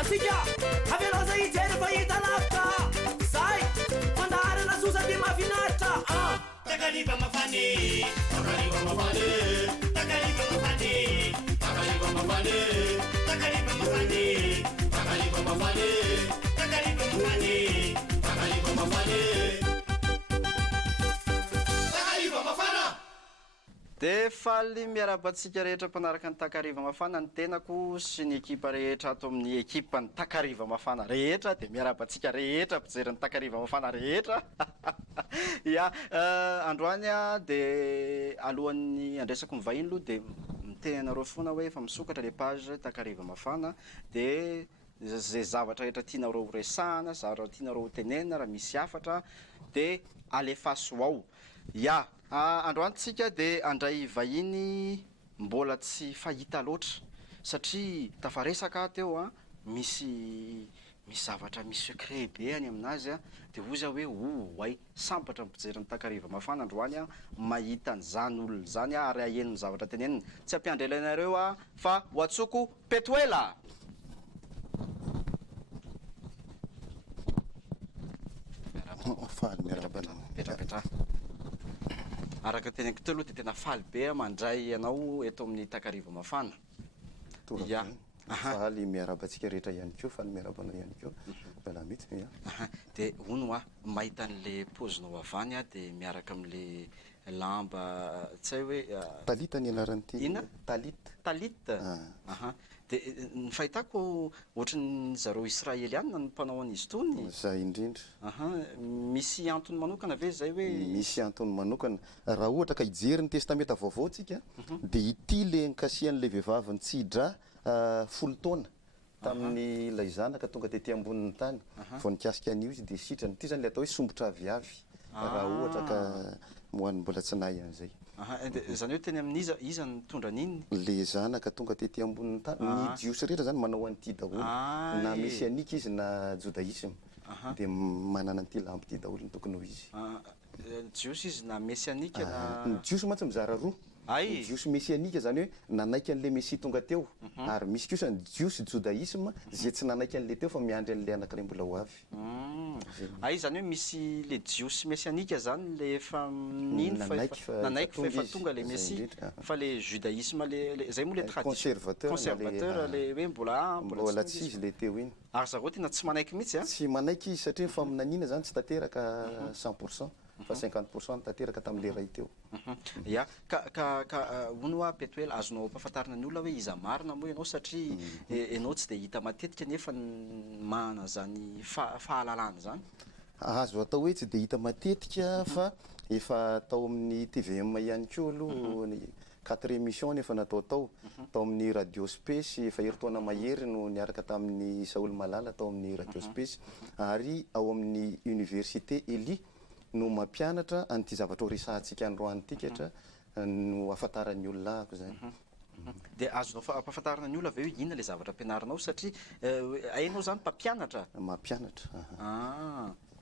Antsika avelasa ijery fa hita lavitra zay mandaharana sosa ty mahafinaritra takariva mafane takariva mafane takariva mafane takariva mafane takariva mafane takariva mafane takariva mafane takariva mafane takariva mafana. De faly miarabantsika rehetra mpanaraka ny takariva mafana ny tenako sy ny ekipa rehetra ato amin'ny ekipa ny takariva mafana rehetra de miarabantsika rehetra mpijery ny takariva mafana rehetra ya androany a de alohan'ny andresako ny vahiny aloha de miteny anareo foana hoe efa misokatra le page takariva mafana de zay zavatra rehetra tianareo resahana zavatra tianareo tenenina raha misy afatra de alefaso ao ya. Androantsika de andray vahiny mbola tsy fahita loatra satria tafaresaka teo a misy zavatra misy secret be any aminazy a de oza hoe ay sampatra mpijery ny takariva mafana androany a mahita an'izany olona zany a ary aheno ny zavatra teneniny tsy ampiandrelanareo a fa hoatsoko petoela. Petrapetra araka teneniko teo aloha de tena faly be mandray ianao eto amin'ny takariva mafana. Ya. Faly miarabantsika rehetra ihany koa, faly miarabanao ihany koa. Bala mety ya. De hono a mahita an'le pozinao avany a de miaraka am'le lamba tsy hay hoe talita ny anaran'ity. Ina? Talita. De ny fahitako ohatran'ny zareo israeliana ny mpanao an'izy tony. Zay indrindra. Misy antony manokana ve zay hoe misy antony manokana raha ohatra ka hijery ny testameta vaovao tsika de ity le nkasian'le vehivavy nitsidra folo taona tamin'ny ilay zanaka tonga tety ambonin'ny tany vao nikasika an'io izy de sitrany ity zany le atao hoe sombotra aviavy raha ohatra ka moany mbola tsy nahy an'izay. Zany hoe teny amin'iza iza nitondra n'iny le zanaka tonga tety ambonin'ny tany ny jiosy rehetra zany manao an'ity daholo na mesianika izy na judaisme de manana an'ity lampy ity daholo ny tokony ho izy. Jiosy izy na mesianika na ny jiosy mantsy mizara roa. Ny jiosy mesianika zany hoe nanaiky an'le mesia tonga teo ary misy kosa ny jiosy judaisme zay tsy nanaiky an'le teo fa miandry an'le anankiray mbola ho avy. Zany hoe misy le jiosy mesianika zany le efa niny nanaiky fa efa tonga le mesia fa le judaisme le zay moa le conservateur le hoe mbola tsy izy le teo iny. Ary zareo tena tsy manaiky mihitsy a? Tsy manaiky izy satria faminanina zany tsy tanteraka 100% fa 50% tanteraka tamin'le ray teo. Ya ka hono a petoela azonao ampahafantarina ny olona hoe iza marina moa ianao satria ianao tsy de hita matetika nefa mana zany fahalalana zany. Azo atao hoe tsy de hita matetika fa efa tao amin'ny TVM ihany koa aloha ny 4 émission nefa natao tao amin'ny radio space efa heritaona mahery no niaraka tamin'ny Saoly Malala tao amin'ny radio space ary ao amin'ny université Eli no mampianatra an'ity zavatra resahantsika androany ity ketra no afantaran'ny olona ako zany. De azonao ampahafantarana ny olona ve hoe inona le zavatra ampianarinao satria ainao zany mpampianatra? Mampianatra.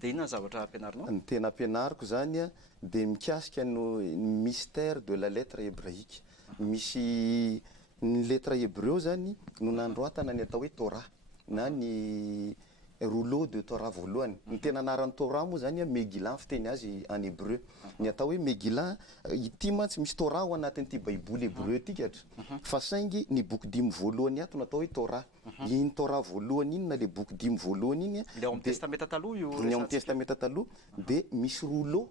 De inona zavatra ampianarinao? Ny tena ampianariko zany de mikasika no mystère de la lettre hébraïque. Misy ny lettre hébreu zany no nandroatana ny atao hoe Torah na ny rouleau de Torah voalohany. Ny tena anaran'ny Torah moa zany Megillah fiteny azy en hébreu. Ny atao hoe Megillah ity mantsy misy Torah ao anatin'ity baiboly hébreu ity katra. Fa saingy ny boky 10 voalohany ato natao hoe Torah. Iny Torah voalohany iny na le boky 10 voalohany iny le ao amin'ny testameta taloha io. Ny ao amin'ny testameta taloha de misy rouleau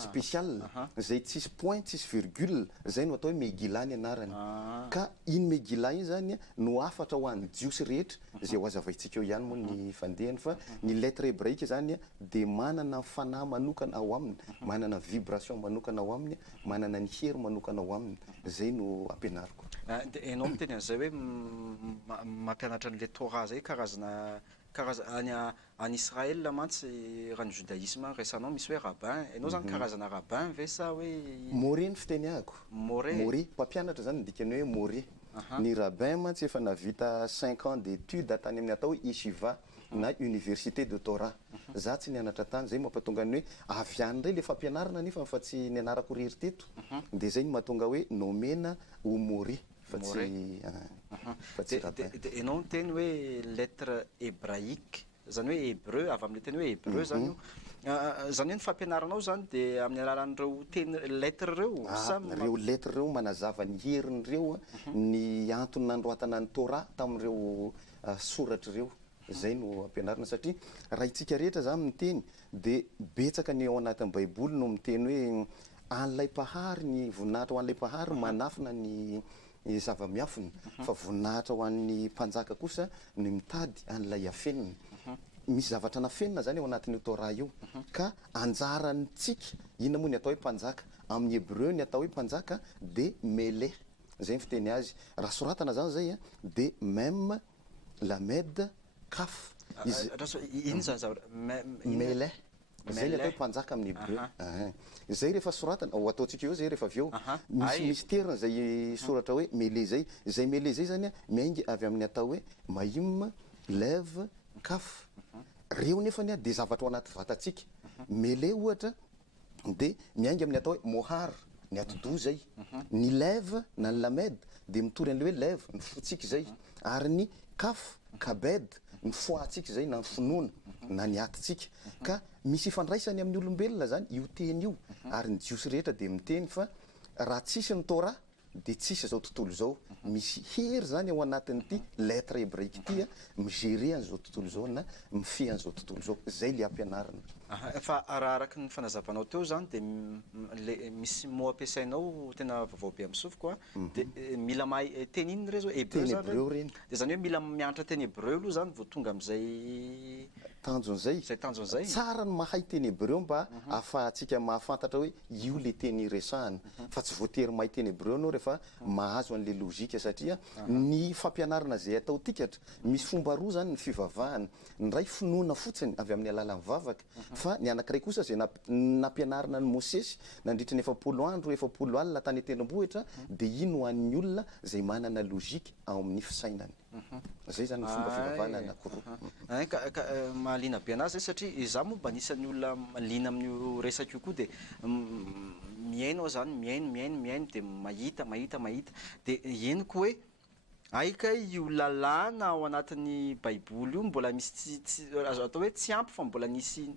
spécial zay tsisy point tsisy virgule zay no atao hoe Megillah ny anarany. Ka iny Megillah iny zany no afatra ho an'ny jiosy rehetra zay ho azavaintsika eo ihany moa ny fandehany fa ny lettre hébraïque zany de manana fanahy manokana ao aminy, manana vibration manokana ao aminy, manana ny hery manokana ao aminy. Zay no ampianariko. Ianao miteny an'izay hoe mampianatra an'le Torah zay karazana any Israël mantsy raha ny judaïsme resanao misy hoe rabbin. Ianao zany karazana rabbin ve sa hoe Moré ny fiteniako? Moré mpampianatra zany dikany hoe Moré. Ny rabbin mantsy efa navita 5 ans d'études tany amin'ny atao hoe Yeshiva na université de Torah. Za tsy nianatra tany zay mampatonga ny hoe avy any ndray le fampianarana nefa fa tsy nianarako rery teto. De zay ny mahatonga hoe nomena ho Moré fa tsy fa tsy raha ianao teny hoe lettre hébraïque zany hoe hébreu avy amin'le teny hoe hébreu zany io zany hoe ny fampianaranao zany de amin'ny alalan'ireo teny lettre reo reo lettre reo manazava ny herin'ireo ny antony nandroatana ny Torah tamin'ireo soratra reo zay no ampianarina satria raha itsika rehetra zany miteny de betsaka ny ao anatin'ny baiboly no miteny hoe an'ilay mpahary ny voninahitra ho an'ilay mpahary manafina ny zava-miafiny fa voninahitra ho an'ny mpanjaka kosa ny mitady an'ilay afenina misy zavatra nafenina zany ao anatin'io Torah io ka anjarantsika inona moa ny atao hoe mpanjaka amin'ny hébreu ny atao hoe mpanjaka de melech zay ny fiteny azy raha soratana zany zay de même lamed kaf ino zany zavatra melech zay ny atao hoe mpanjaka amin'ny hébreu zay rehefa soratana ataontsika eo zay rehefa avy eo misy mystère zay soratra hoe mele zay mele zay zany miainga avy amin'ny atao hoe maim leve kaf reo nefany de zavatra ao anaty vatatsika mele ohatra de miainga amin'ny atao hoe mohar ny atodo zay ny leve na ny lamed de mitory an'le hoe leve ny fotsika zay ary ny kaf kabed ny foatsika zay na ny finoana na ny atitsika ka misy ifandraisany amin'ny olombelona zany io teny io ary ny jiosy rehetra de miteny fa raha tsisy ny Torah de tsisy zao tontolo zao misy hery zany ao anatin'ity lettre hébraïque ty migérer an'izao tontolo zao na mifehy an'izao tontolo zao zay le ampianarana fa raha araky ny fanazavanao teo zany de misy mo ampiasainao tena vaovao be amin'ny sofiko de mila mahay teny inony re zao hébreu zany de zany hoe mila mianatra teny hébreu aloha zany vao tonga am'izay tanjon'zay tsara ny mahay teny hébreu mba ahafahantsika mahafantatra hoe io le teny resahana fa tsy voatery mahay teny hébreu anao rehefa mahazo an'le logika satria ny fampianarana zay atao tikatra misy fomba roa zany ny fivavahana ny ray finoana fotsiny avy amin'ny alalan'ny vavaka fa ny anankiray kosa zay nampianarana ny Mosesy nandritra ny 700 andro 700 alina tany an-tendrombohitra de ino ho an'ny olona zay manana logika ao amin'ny fisainany zay zany ny fomba fivavahana anankiroa mahaliana be anazy satria izaho moa mba anisan'ny olona liana amin'io resaka io koa de miaina aho zany miaino de mahita de henoko hoe aika io lalàna ao anatin'ny baiboly io mbola misy atao hoe tsy ampy fa mbola misy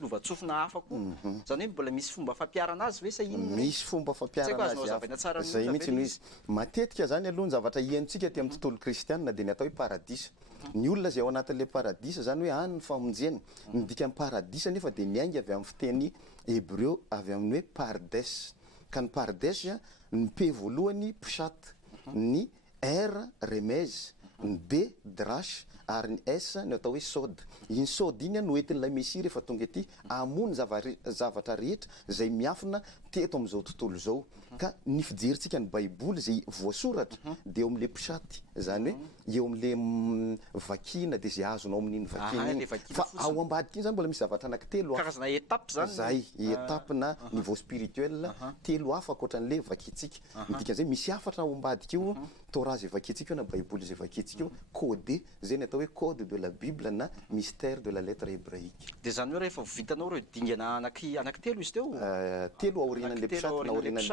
lovatsofina hafa koa zany hoe mbola misy fomba fampiarana azy ve sa ino misy fomba fampiarana azy zay mihitsy no izy matetika zany aloha ny zavatra ihaintsika ty amin'ny tontolo kristianina de ny atao hoe paradisa ny olona zay ao anatin'le paradisa zany hoe any ny famonjena ny dikan'ny paradisa nefa de miainga avy amin'ny fiteny hébreu avy amin'ny hoe pardes ka ny pardes ny p voalohany pshat ny R remez ny B drash ary ny S ny atao hoe sod iny sod iny no entin'ilay Mesia rehefa tonga ety amony zavatra rehetra zay miafina teto amin'izao tontolo zao ka ny fijeritsika ny baiboly zay voasoratra de eo amin'le psaty zany hoe eo amin'le vakina de zay azonao amin'iny vakina fa ao ambadika iny zany mbola misy zavatra anankitelo karazana étape zany zay étape na niveau spirituel telo hafa akoatran'le vakitsika dikan'izay misy hafatra ao ambadika io Torah zay vakintsika io na baiboly zay vakintsika io codé zay ny atao hoe code de la Bible na mystère de la lettre hébraïque de zany hoe rehefa vitanao reo dingana anankitelo izy teo telo aorianan'le psaty na aorianan'le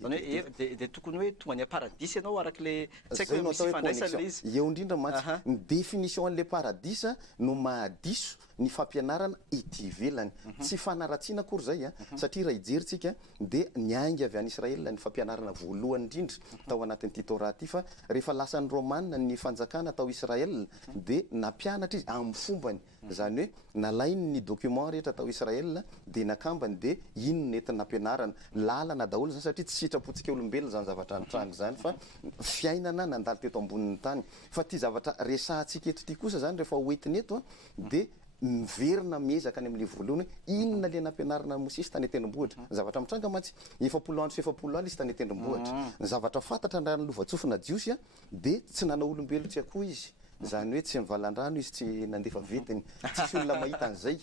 zany hoe de tokony hoe tonga ny paradisa ianao arak'le tsy haiko hoe misy fandraisana le izy eo indrindra matsy ny définition an'le paradisa no mahadiso ny fampianarana ety ivelany tsy fanaratsiana akory zay satria raha ijeritsika de niainga avy any Israela ny fampianarana voalohany indrindra tao anatin'ity Torah ty fa rehefa lasan'ny Romanina ny fanjakana tao Israela de nampianatra izy amin'ny fombany zany hoe nalainy ny document rehetra tao Israela de nakambany de ino nentina nampianarana lalana daholo zany satria tsy sitrapotsika olombelona zany zavatra antranga zany fa fiainana nandalo teto ambonin'ny tany fa ty zavatra resahantsika eto ty kosa zany rehefa hoentiny eto de miverina miezaka any amin'le voalohany inona le nampianarana Mosesy tany an-tendrombohitra zavatra mitranga matsy 700 andro 700 alina izy tany an-tendrombohitra ny zavatra fantatra raha ny lovatsofina jiosy de tsy nanao olombelo tsy akoho izy zany hoe tsy mivalan-drano izy tsy nandefa vetiny tsisy olona mahita an'izay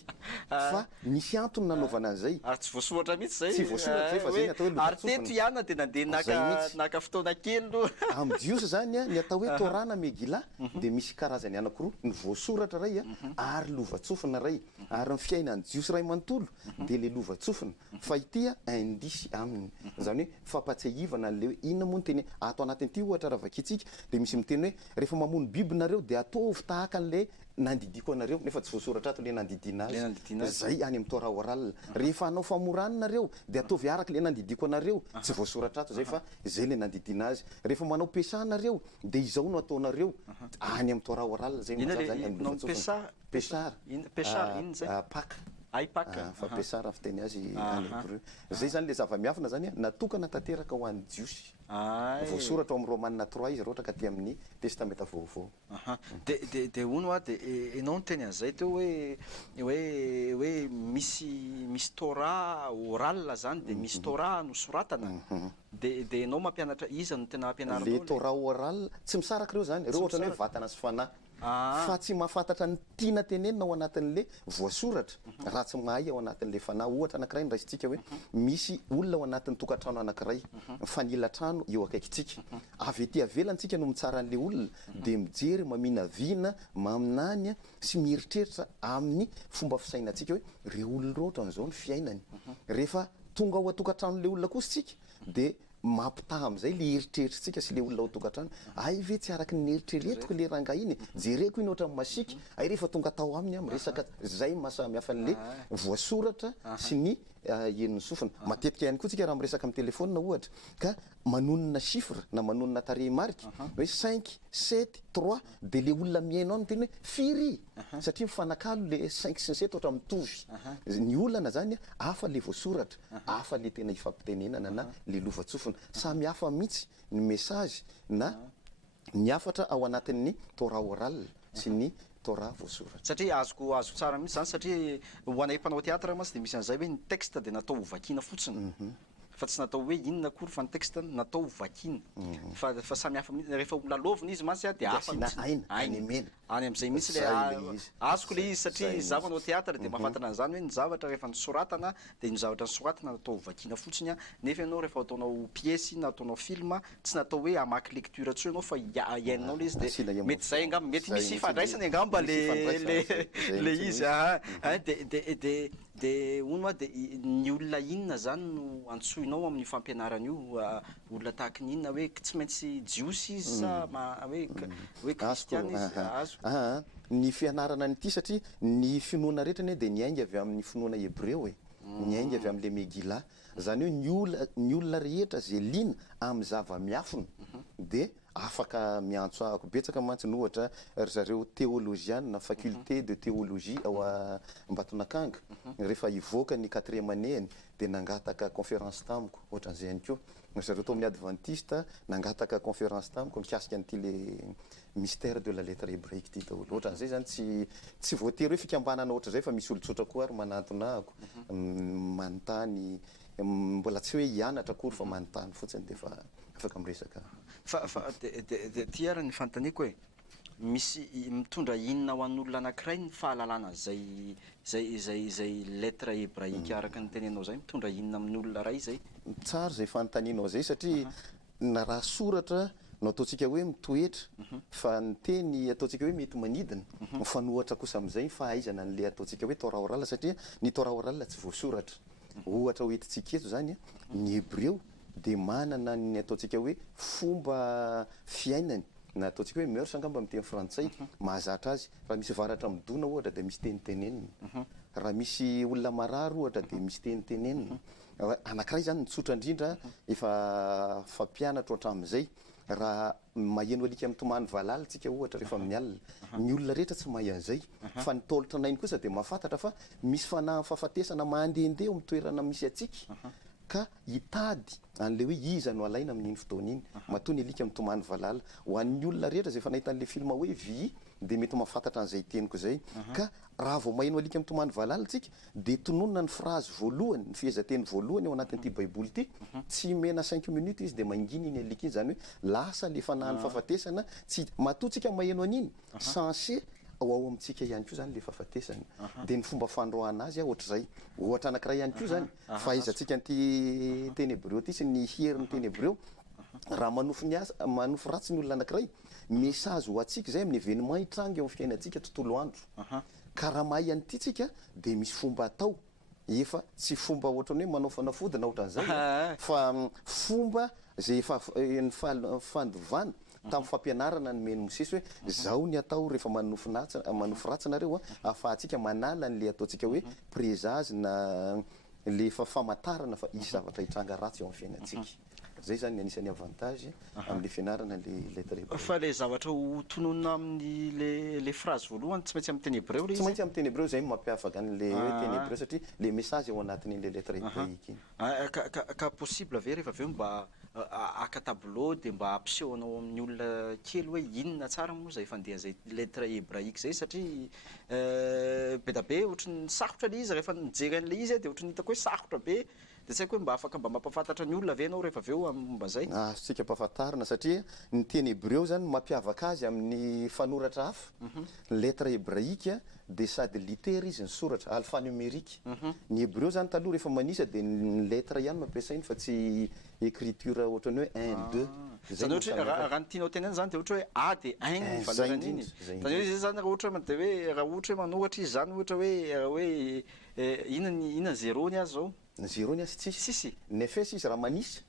fa misy antony nanaovana an'izay ary tsy voasoratra mihitsy zay tsy voasoratra zay fa zay ny atao hoe ary teto ihana dia nandeha naka fotoana kely no amin'ny jiosy zany a ny atao hoe torana megila dia misy karazany anakiroa ny voasoratra ray a ary lovatsofina ray ary ny fiainany jiosy ray manontolo dia le lovatsofina fa itya indisy aminy zany hoe fampatsiahivana le hoe inona moa ny teny ato anatin'ity ohatra raha vakitsika dia misy miteny hoe rehefa mamono biby nareo dia ataovy tahaka an'le nandidiko anareo nefa tsy voasoratra ato le nandidina azy zay any amin'ny tora oral rehefa anao famoraninareo dia ataovy araka le nandidiko anareo tsy voasoratra ato zay fa zay le nandidina azy rehefa manao pesanareo dia izao no ataonareo any amin'ny tora oral zay pesara iny zay paka aipaka fa pesara fiteny azy any hébreu zay zany le zava-miafina zany a natokana tanteraka ho an'ny jiosy voasoratra amin'ny romanina 3 izy ohatra ka ty amin'ny testamenta vaovao dia ono a dia ianao no teny an'izay teo hoe misy tora oral zany dia misy tora nosoratana dia ianao mampianatra iza no tena mampianarana le tora oral tsy misaraka ireo zany ireo ohatra ny hoe vatana sy fanahy fa tsy mahafantatra ny tiana tenenina ao anatin'le voasoratra raha tsy mahay ao anatin'le fanahy ohatra anankiray nyraisintsika hoe misy olona ao anatin'ny tokantrano anankiray fanila trano eo akaikitsika avy ety avelantsika no mitsara an'le olona dia mijery maminavina maminany sy mieritreritra amin'ny fomba fisainantsika hoe re olona roatra n'izao ny fiainany rehefa tonga ao atokantrano le olona kositsika dia mampitaha am'izay le eritreritrytsika sy le olona ao tokantrano ay ve tsy araky ny eritreretiko le ranga iny jereko iny ohatra masika ay rehefa tonga tao aminy am resaka zay mahasamihafa n'le voasoratra sy ny enony sofina matetika ihany koa tsika raha miresaka amin'ny telefona ohatra ka manonona chiffre na manonona tarehy marika hoe 5 7 3 dia le olona miainao no teny hoe firy satria mifanakalo le 5 sy 7 ohatra mitovy ny olana zany hafa le voasoratra hafa le tena ifampitenenana na le lovatsofina samy hafa mihitsy ny message na ny afatra ao anatin'ny tora oral sy ny tora voasoratra satria azoko tsara mihitsy zany satria ho anay mpanao teatra masy dia misy an'izay hoe ny texte dia natao ho vakiana fotsiny fa tsy natao hoe inona akory fa ny texte natao ho vakiana fa samy hafa mihitsy rehefa olalovina izy masy a dia hafa mihitsy any amin'izay mihitsy le azoko le izy satria za manao teatra dia mahafantana an'izany hoe ny zavatra rehefa nisoratana dia ny zavatra nisoratana natao ho vakiana fotsiny a nefa ianao rehefa ataonao pièce na ataonao film tsy natao hoe hamaky lecture tso ianao fa iainao le izy dia mety zay angamba mety misy fandraisany angamba le izy dia ono a dia ny olona inona zany no antsoinao amin'ny fampianarana io olona tahaka ny inona hoe tsy maintsy jiosy izy sa hoe kristiana izy azo ny fianarana nyity satria ny finoana rehetra ny dia niainga avy amin'ny finoana hebreo niainga avy amin'le megila zany hoe ny olona rehetra zay lina amin'ny zava-miafina dia afaka miantso ahako betsaka mantsy ny ohatra ry zareo théologiane na faculté de théologie ao Ambatonakanga rehefa ivoaka ny 4e année dia nangataka conférence tamiko ohatran'izay ihany koa ry zareo tao amin'ny adventiste nangataka conférence tamiko mikasika an'ity le mystère de la lettre hébraïque ty daholo ohatran'izay zany tsy voatery hoe fikambanana ohatra zay fa misy olotsotra koa ary manantona ahako manontany mbola tsy hoe hianatra akory fa manontany fotsiny dia fa afaka miresaka dia ty ary ny fanontaniako hoe misy mitondra inona ho an'olona anankiray ny fahalalana zay lettre hébraïque araka ny tenenao zay mitondra inona amin'ny olona ray zay tsara zay fanontanianao zay satria na raha soratra no ataontsika hoe mitoetra fa ny teny ataontsika hoe mety manidina mifanohatra kosa amin'izay fahaizana n'le ataontsika hoe tora oral satria ny tora oral tsy voasoratra ohatra hoentintsika eto zany ny hebreo dia manana ny ataontsika hoe fomba fiainany na ataontsika hoe meurs angamba amin'ny teny frantsay mahazatra azy raha misy varatra midona ohatra dia misy tenytenenina raha misy olona marary ohatra dia misy tenytenenina anankiray zany nitsotra indrindra efa fampianatra hatramin'izay raha maheno alika amin'ny tomany valala tsika ohatra rehefa amin'ny alina ny olona rehetra tsy mahay an'izay fa nitolotra nainy kosa dia mahafantatra fa misy fanahy fahafatesana mandehandeha eo mitoerana misy atsika ka hitady an'le hoe iza no alaina amin'iny fotoana iny matoa ny alika amin'ny tomany valala ho an'ny olona rehetra zay efa nahitan'le film hoe vie dia mety mahafantatra an'izay teniko zay ka raha vao maheno alika mitomany valalatsika dia tononona ny phrase voalohany ny fihezateny voalohany ao anatin'ity baiboly ity tsy mena 5 minutes izy dia mangina iny alika iny zany hoe lasa le fanahany fahafatesana tsy matoatsika maheno an'iny sensé ao amintsika ihany koa zany le fahafatesana dia ny fomba fandroana azy ohatr'izay ohatra anankiray ihany koa zany fahaizantsika nyty teny hébreu ty sy ny herin'ny teny hébreu raha manofy ratsy ny olona anankiray message ho atsika zay amin'ny événement hitranga eo amin'ny fiainantsika tontolo andro ka raha mahay an'ity tsika dia misy fomba atao efa tsy fomba ohatrany hoe manao fanafodina ohatran'izay fa fomba zay efa ny fandovana tamin'ny fampianarana ny meny mosesy hoe zao ny atao rehefa manofy ratsy nareo ahafahantsika manala n'le ataontsika hoe présage na le efa famantarana fa isy zavatra hitranga ratsy eo amin'ny fiainantsika zay zany anisany avantage amin'le fianarana le lettre hébreu fa le zavatra ho tononona amin'ny le phrase voalohany tsy maintsy amin'ny teny hébreu tsy maintsy amin'ny teny hébreu zay mampiavaka an'le hoe teny hébreu satria le message ao anatin'le lettre hébraïque iny ka possible ave rehefa aveo mba aka tableau dia mba ampisehonao amin'ny olona kely hoe inona tsara moa zay fandehan'izay lettre hébraïque zay satria be da be ohatrany sarotra le izy rehefa nijery an'le izy dia ohatrany hitako hoe sarotra be dia tsy haiko hoe mba afaka mba mampafantatra ny olona ave anao rehefa aveo mba zay azontsika mpahafantarina satria ny teny hébreu zany mampiavaka azy amin'ny fanoratra hafa lettre hébraïque dia sady litera izy ny soratra alphanumérique ny hébreu zany taloha rehefa manisa dia ny lettre ihany mampiasainy fa tsy écriture ohatrany hoe 1 2 zany ohatra raha ny tianao tenany zany dia ohatra hoe a dia 1 valorany iny zany hoe zay zany raha ohatra dia hoe raha ohatra hoe manohatra izy zany ohatra hoe inona zéro ny azy zao zéro ny azy tsisy nefes izy raha manisy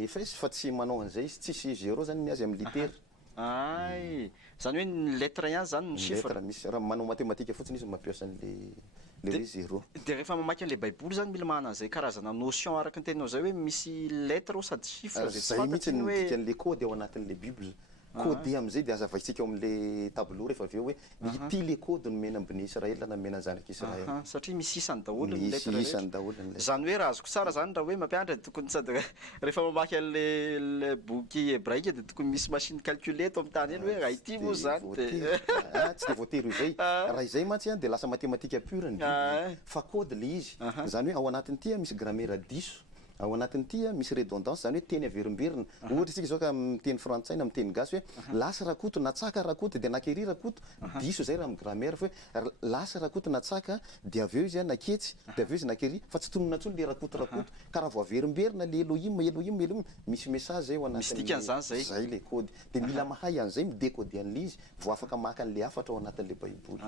efes fa tsy manao an'izay izy tsisy zéro zany ny azy amin'ny litera ay zany hoe ny lettre ihany zany ny chiffre misy raha manao matematika fotsiny izy mampiasa le hoe zéro dia rehefa mamaky an'le baiboly zany mila manana an'izay karazana notion araka ny teninao zay hoe misy lettre o sady chiffre zay mihitsy ny dikan'le code ao anatin'le bible code amin'izay dia azavaitsika ao amin'le tableau rehefa aveo hoe ity le code nomena ambony Israela na nomena ny zanaka Israela satria misy isany daholo ny lettre misy isany daholo zany hoe raha azoko tsara zany raha hoe mampianatra dia tokony sady rehefa mamaky an'le boky hébraïque dia tokony misy machine calculette ao amin'ny tany eny hoe raha ity moa zany tsy dia voatery izay raha izay mantsy dia lasa matematika pure ny bible fa code le izy zany hoe ao anatin'ity misy grammaire diso ao anatin'ity misy redondance zany hoe teny averimberina ohatra isika zao ka miteny frantsay na miteny gasy hoe lasa rakoto natsaka rakoto dia nakery rakoto diso zay raha amin'ny grammaire fa hoe lasa rakoto natsaka dia aveo izy naketsy dia aveo izy nakery fa tsy tonona ntsony le rakoto ka raha vao averimberina le Elohim misy message zay ao anatin'izay zay le code dia mila mahay an'izay midécode an'le izy vao afaka maka an'le hafatra ao anatin'le baiboly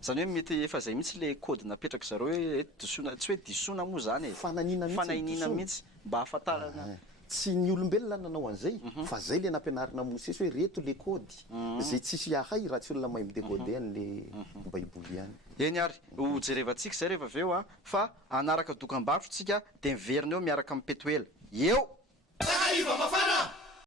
zany hoe mety efa zay mihitsy le code napetraka zareo hoe disoina tsy hoe disoina moa zany fanahinina mihitsy mba hafantarana tsy ny olombelona nanao an'izay fa zay le nampianarina mosesy hoe reto le code zay tsisy ahay raha tsy olona mahay midécode an'le baiboly ihany eny ary ho jerevantsika zay rehefa aveo fa anaraka dokam-barotsika dia miverina eo miaraka amin'ny petoela eo